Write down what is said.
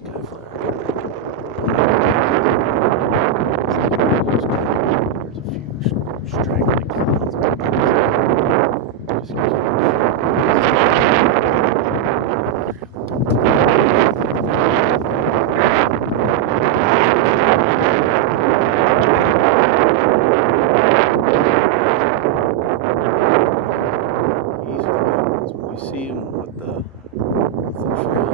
sky flyer. It's like there's a few straggling clouds, but just these are the big ones. When you see them with the trail